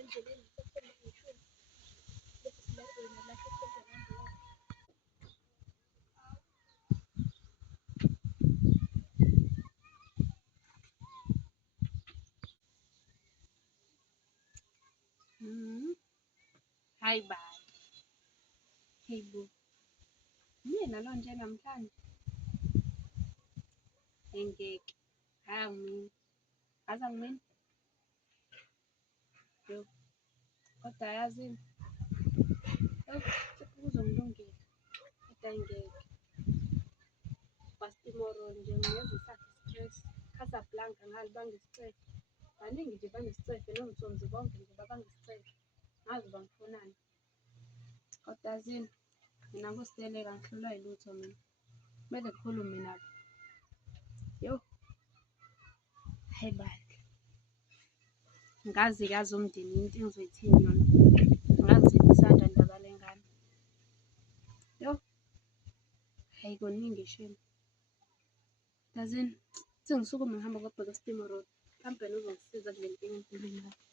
endleleni sekuphela ngeshumi bese nalahla u-20 rand. Hayi bandla, hey bo, mina lo nje namhlanje engeke, hhayi angimini, ngaze angimini yo, kodwa yazini kuzongilungela, kodwa ngeke. Basi-tomorrow nje ngingeza esakhe i-stress, Casablanca ngale bangisicefe, baningi nje bangisicefe nongitsonzi bonke nje babangisicefe, ngazi bangifunani. Kodwa yazini mina ngusiteleka angihlulwa yilutho mina, kumele ngikhulume nabo. Yo, hayi bandla, ngazi umndeni into engizoyithini yona, ngingazithinta isandla ndaba le ngane. Yo, hhayi kuningi shame. Yazini sengisukume ngihambe ngobheka e-Stimorol, mhlampe nizongisiza kule nkinga engibhekene nayo.